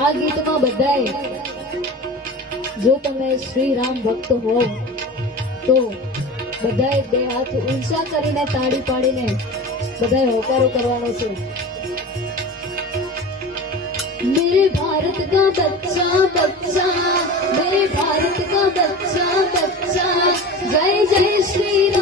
આ ગીતમાં બધાએ જો તમે શ્રી રામ ભક્ત હો તો બધાએ બે હાથ ઊંચા કરીને તાળી પાડીને બધાએ હોકારો કરવાનો છે। मेरे भारत का बच्चा बच्चा, मेरे भारत का बच्चा बच्चा, जय जय श्री राम।